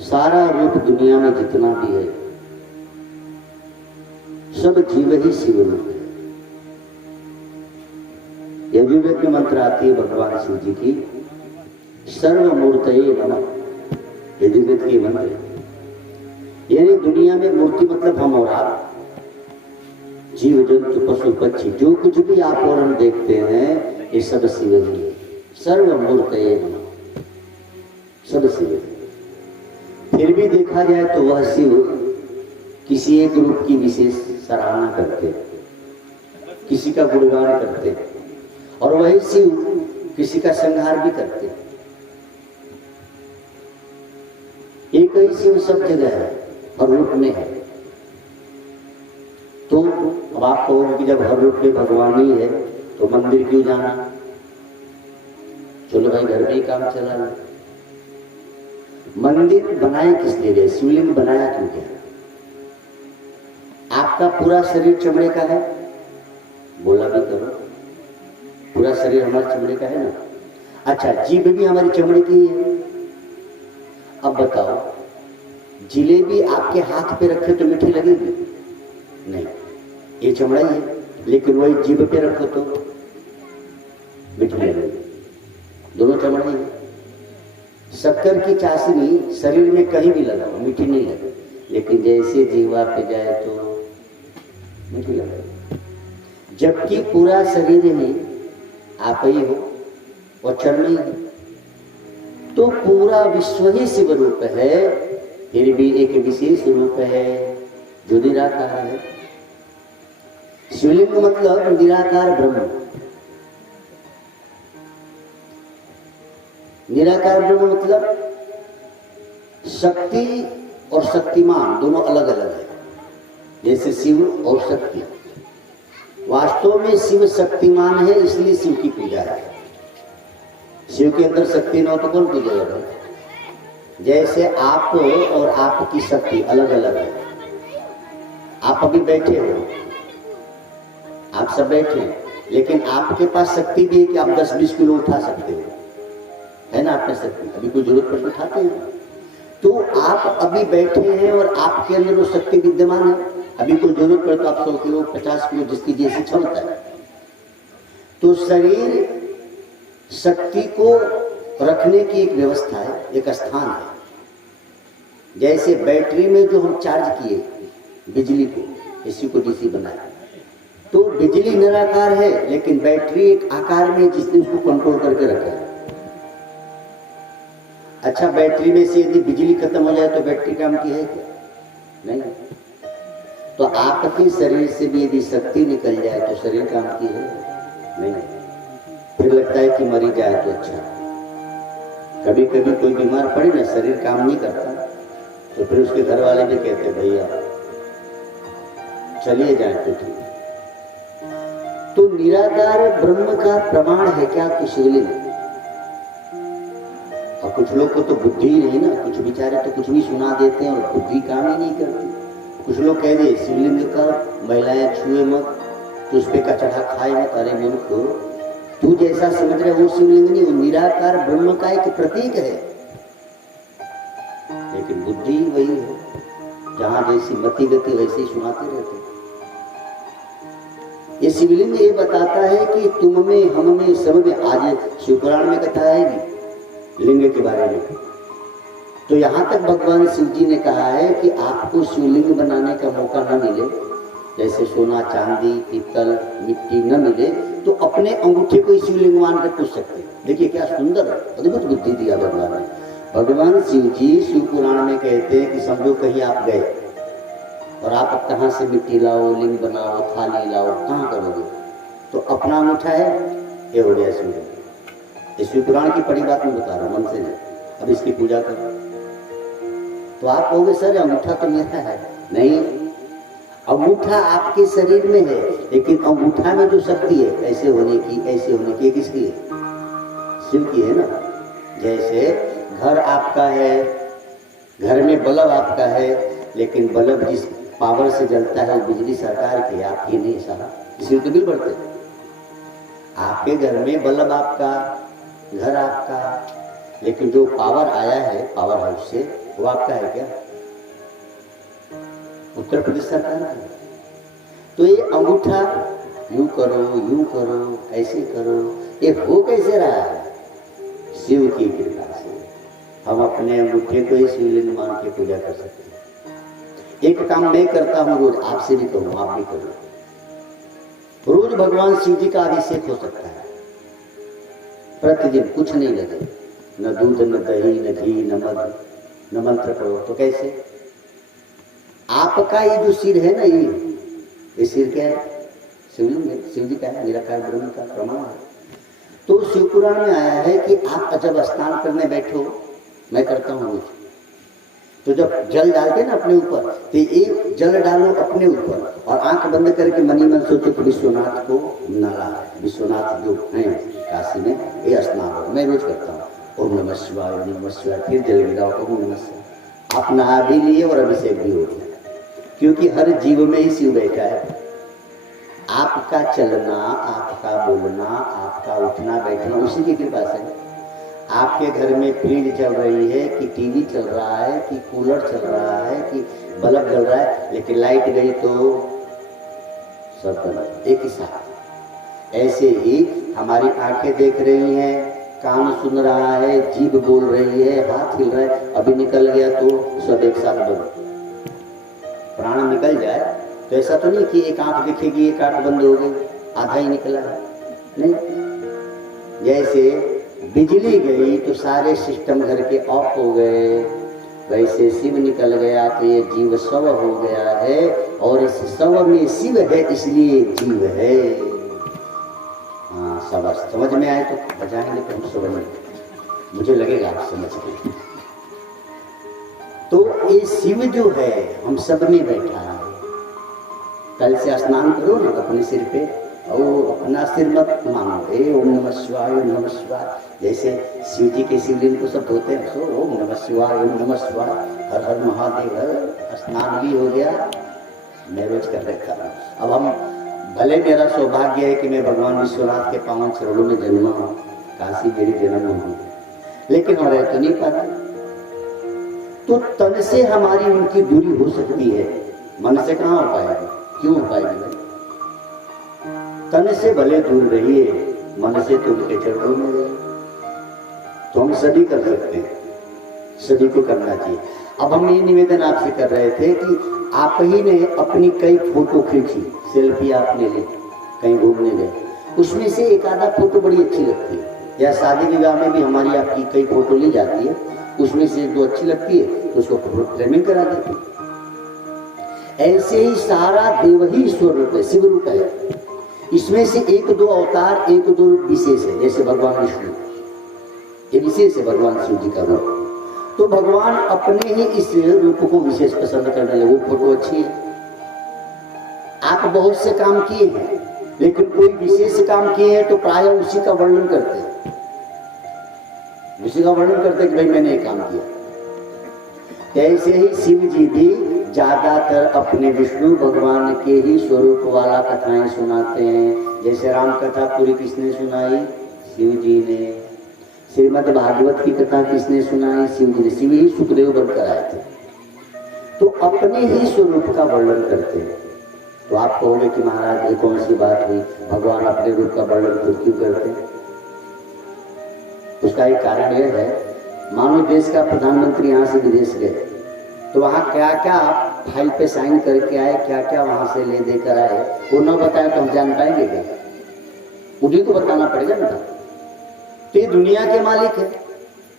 सारा रूप दुनिया में जितना भी है सब जीव ही शिव रूप है। यजुर्वेद में मंत्र आती है भगवान शिव जी की, सर्वमूर्तये नमः। यजुर्वेद की मंत्र है। यानी दुनिया में मूर्ति मतलब हम और आप, जीव जंतु पशु पक्षी जो कुछ भी आप और हम देखते हैं ये सब शिव ही है। सर्वमूर्तये नमः, सब शिव है। फिर भी देखा जाए तो वह शिव किसी एक रूप की विशेष सराहना करते, किसी का गुणगान करते, और वही शिव किसी का संहार भी करते। एक ही शिव सब जगह है और रूप में है। तो अब आप कहोगे कि जब हर रूप में भगवान ही है तो मंदिर क्यों जाना? चलो भाई घर में ही काम चला लो। मंदिर बनाए किस लिए गए? शिवलिंग बनाया क्यों गया? आपका पूरा शरीर चमड़े का है, बोला भी करो, पूरा शरीर हमारे चमड़े का है ना। अच्छा, जीभ भी हमारी चमड़े की है। अब बताओ, जिलेबी आपके हाथ पे रखे तो मीठी लगेगी? नहीं, ये चमड़ा ही है। लेकिन वही जीभ पे रखो तो मीठी लगेगी। दोनों चमड़ा ही है। शक्कर की चाशनी शरीर में कहीं भी लगाओ मीठी नहीं लगे, लेकिन जैसे जीवा पे जाए तो मीठी लगे। जबकि पूरा शरीर ही आप ही हो और चरण ही है। तो पूरा विश्व ही शिव रूप है, फिर भी एक विशेष रूप है जो निराकार है। शिवलिंग मतलब निराकार ब्रह्म। निराकार ब्रह्म मतलब शक्ति और शक्तिमान दोनों अलग अलग है। जैसे शिव और शक्ति, वास्तव में शिव शक्तिमान है, इसलिए शिव की पूजा है। शिव के अंदर शक्ति न हो तो कौन पूजेगा? जैसे आप और आपकी शक्ति अलग अलग है। आप अभी बैठे हो, आप सब बैठे हैं, लेकिन आपके पास शक्ति भी है कि आप 10-20 किलो उठा सकते हो, है ना? आपने शक्ति, अभी कोई जरूरत पड़ तो उठाते हैं। तो आप अभी बैठे हैं और आपके अंदर वो शक्ति विद्यमान है। अभी कोई जरूरत पड़े तो आप 100 किलो 50 किलो जिसकी जैसी क्षमता है। तो शरीर शक्ति को रखने की एक व्यवस्था है, एक स्थान है। जैसे बैटरी में जो हम चार्ज किए बिजली को, इसी को डीसी बनाया, तो बिजली निराकार है, लेकिन बैटरी एक आकार में जिसने उसको कंट्रोल करके रखा है। अच्छा, बैटरी में से यदि बिजली खत्म हो जाए तो बैटरी काम की है क्या? नहीं। तो आपके शरीर से भी यदि शक्ति निकल जाए तो शरीर काम की है? नहीं। फिर लगता है कि मरी जाए तो अच्छा। कभी कभी कोई बीमार पड़े ना, शरीर काम नहीं करता, तो फिर उसके घर वाले भी कहते भैया चलिए जाए तो ठीक। तो निराकार ब्रह्म का प्रमाण है क्या? कि शिवलिंग। और कुछ लोग को तो बुद्धि ही नहीं ना, कुछ बेचारे तो कुछ भी सुना देते हैं और बुद्धि काम ही नहीं करती। कुछ लोग कह दे शिवलिंग का महिलाएं छुए मत, तो उस पे कचड़ा खाए मत। अरे मूर्ख, तू जैसा समझ रहे वो शिवलिंग नहीं, वो निराकार ब्रह्म का एक प्रतीक है। लेकिन बुद्धि वही है, जहां जैसी मति गति वैसे ही सुनाते रहते। ये शिवलिंग ये बताता है कि तुम में, हम में, सब में। आज शिवपुराण में कथा आएगी लिंग के बारे में, तो यहाँ तक भगवान शिव जी ने कहा है कि आपको शिवलिंग बनाने का मौका न मिले, जैसे सोना चांदी पीतल मिट्टी न मिले, तो अपने अंगूठे को शिवलिंग मान कर पूछ सकते हैं। देखिए क्या सुंदर अद्भुत बुद्धि दिया भगवान ने। भगवान शिव जी शिव पुराण में कहते हैं कि समझो कहीं आप गए और आप कहाँ से मिट्टी लाओ, लिंग बनाओ, थाली लाओ, कहाँ करोगे? तो अपना अंगूठा है, ये हो गया शिवलिंग। शिव पुराण की पढ़ी बात मैं बता रहा हूँ, मन से नहीं। अब इसकी पूजा करो तो आप कहोगे सर अंगूठा तो मेरा है। नहीं, अंगूठा आपके शरीर में है, लेकिन अंगूठा में जो शक्ति है ऐसे होने की, ऐसे होने की, किसकी है? शिव की है ना। जैसे घर आपका है, घर में बल्ब आपका है, लेकिन बल्ब जिस पावर से जलता है वो बिजली सरकार की, आपकी नहीं सारा, इसलिए तो बिल बढ़ते। आपके घर में बल्ब आपका, घर आपका, लेकिन जो पावर आया है पावर हाउस से वो आपका है क्या? उत्तर प्रदेश सरकार है। तो ये अंगूठा यूं करो, ऐसे करो, ये हो कैसे रहा है? शिव की कृपा से हम अपने अंगूठे को ही शिवलिंग मान के पूजा कर सकते हैं। एक काम मैं करता हूँ रोज, आपसे भी कहूँ, आप भी करो। रोज भगवान शिव जी का अभिषेक हो सकता है प्रतिदिन, कुछ नहीं लगे, न दूध न दही न घी न मध न मंत्र पढ़ो। तो कैसे? आपका ये जो सिर है ना, ये सिर क्या है? शिवलिंग है, शिव जी का है, निराकार ब्रह्म का प्रमाण है। तो शिवपुराण में आया है कि आप जब स्नान करने बैठो, मैं करता हूँ रोज, तो जब जल डालते ना अपने ऊपर, तो एक जल डालो अपने ऊपर और आंख बंद करके मनी मन सोचो कि विश्वनाथ को नाला है, विश्वनाथ जो है काशी में, ये स्नान हो। मैं रोज करता हूँ, ओम नमः शिवाय, ओम नमः शिवाय, फिर जल गिराओ, ओम नमः शिवाय। आप नहा भी लिए और अभिषेक भी हो गया, क्योंकि हर जीव में ही शिव बैठा है। आपका चलना, आपका बोलना, आपका उठना बैठना उसी की कृपा से। आपके घर में फ्रिज चल रही है कि टीवी चल रहा है कि कूलर चल रहा है कि बल्ब जल रहा है, लेकिन लाइट गई तो सब बंद एक ही साथ। ऐसे ही हमारी आंखें देख रही हैं, कान सुन रहा है, जीभ बोल रही है, हाथ हिल रहा है, अभी निकल गया तो सब एक साथ बंद। प्राण निकल जाए तो ऐसा तो नहीं कि एक आंख दिखेगी एक आंख बंद हो गई, आधा ही निकला है, नहीं। जैसे बिजली गई तो सारे सिस्टम घर के ऑफ हो गए, वैसे शिव निकल गया तो ये जीव शव हो गया है, और इस शव में शिव है इसलिए जीव है। हाँ, समझ में आए तो बजाएंगे तो हम समझ, मुझे लगेगा आप समझ गए। तो ये शिव जो है हम सब में बैठा है। कल से स्नान करो ना अपने सिर पे, और अपना सिर मत मानो, ओम नमः शिवाय, ओम नमः शिवाय। जैसे शिव जी के शिवलिंग को सब धोते हैं, सो ओम नमः शिवाय, ओम नमः शिवाय, हर हर महादेव। स्नान भी हो गया, मैं रोज कर रखा हूँ। अब हम भले, मेरा सौभाग्य है कि मैं भगवान विश्वनाथ के पावन चरणों में जन्मा हूँ, काशी मेरी जन्मभूमि, लेकिन हम रह तो नहीं पाते। तो तन से हमारी उनकी दूरी हो सकती है, मन से कहाँ हो पाएगी? क्यों हो पाएगी? तन से भले दूर रहिए, मन से तो उनके चरणों में रहिए। तो हम सभी कर सकते हैं, सभी को करना चाहिए। अब हम ये निवेदन आपसे कर रहे थे कि आप ही ने अपनी कई फोटो खींची, सेल्फी आपने ली, कहीं घूमने गए, उसमें से एक आधा फोटो बड़ी अच्छी लगती है, या शादी विवाह में भी हमारी आपकी कई फोटो ली जाती है, उसमें से एक दो अच्छी लगती है तो उसको फ्रेमिंग करा देते हैं। ऐसे ही सारा देव ही स्वरूप है, शिव रूप है। इसमें से एक दो अवतार, एक दो विशेष है, जैसे भगवान विष्णु, ये विशेष है भगवान शिव जी का रूप। तो भगवान अपने ही इस रूप को विशेष पसंद करने लगे। वो फोटो अच्छी है, आप बहुत से काम किए हैं, लेकिन कोई विशेष काम किए हैं तो प्राय उसी का वर्णन करते हैं, उसी का वर्णन करते हैं कि भाई मैंने ये काम किया। ऐसे ही शिव जी भी ज्यादातर अपने विष्णु भगवान के ही स्वरूप वाला कथाएं सुनाते हैं। जैसे राम कथा पूरी किसने सुनाई? शिव जी ने। श्रीमद् भागवत की कथा किसने सुनाई? शिव जी ने। शिव ही सुखदेव बनकर आए थे। तो अपने ही स्वरूप का वर्णन करते हैं। तो आप कहोगे कि महाराज ये कौन सी बात हुई, भगवान अपने रूप का वर्णन खुद क्यों करते हैं? उसका एक कारण यह है, मानो देश का प्रधानमंत्री यहाँ से विदेश गए तो वहाँ क्या क्या फाइल पे साइन करके आए, क्या क्या वहां से ले देकर आए, वो न बताए तो हम जान पाएंगे क्या? उन्हीं को बताना पड़ेगा ना। तो ये दुनिया के मालिक है।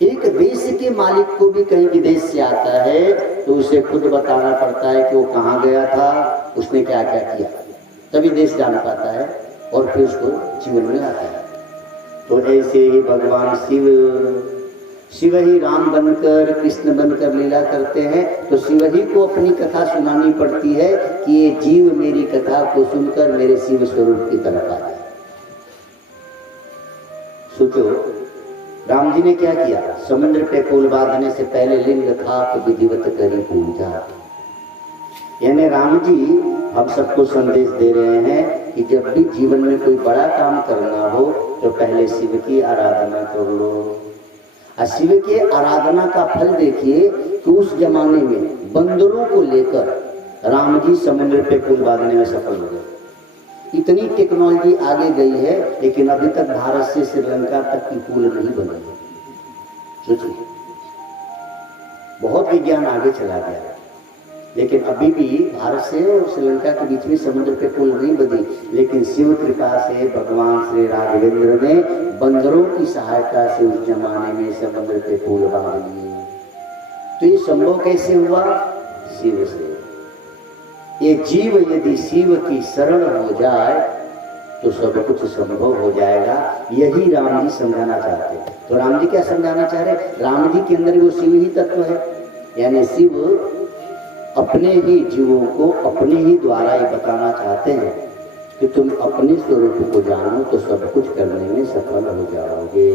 एक देश के मालिक को भी कहीं विदेश से आता है तो उसे खुद बताना पड़ता है कि वो कहाँ गया था, उसने क्या क्या किया, तभी देश जान पाता है और फिर उसको जीवन में आता है। तो ऐसे ही भगवान शिव ही राम बनकर, कृष्ण बनकर लीला करते हैं। तो शिव ही को अपनी कथा सुनानी पड़ती है कि ये जीव मेरी कथा को सुनकर मेरे शिव स्वरूप की तरफ आ जाए। सोचो, राम जी ने क्या किया? समुद्र पे पुल बांधने से पहले लिंग था तो विधिवत करी पूजा। यानी राम जी हम सबको संदेश दे रहे हैं कि जब भी जीवन में कोई बड़ा काम करना हो तो पहले शिव की आराधना कर लो। और शिव के आराधना का फल देखिए कि उस जमाने में बंदरों को लेकर राम जी समुद्र पे पुल बांधने में सफल हो गए। इतनी टेक्नोलॉजी आगे गई है, लेकिन अभी तक भारत से श्रीलंका तक की पुल नहीं बनी है। सोचिए, बहुत विज्ञान आगे चला गया, लेकिन अभी भी भारत से और श्रीलंका के बीच में समुद्र पे पुल नहीं बनी। लेकिन शिव कृपा से भगवान श्री राघवेंद्र ने बंदरों की सहायता से उस जमाने में समुद्र पे पुल बांध लिए। तो ये संभव कैसे हुआ? शिव से। ये जीव यदि शिव की शरण हो जाए तो सब कुछ संभव हो जाएगा। यही राम जी समझाना चाहते हैं। तो राम जी क्या समझाना चाह रहे? राम जी के अंदर वो शिव ही तत्व है, यानी शिव अपने ही जीवों को अपने ही द्वारा ये बताना चाहते हैं कि तुम अपने स्वरूप को जानो तो सब कुछ करने में सफल हो जाओगे।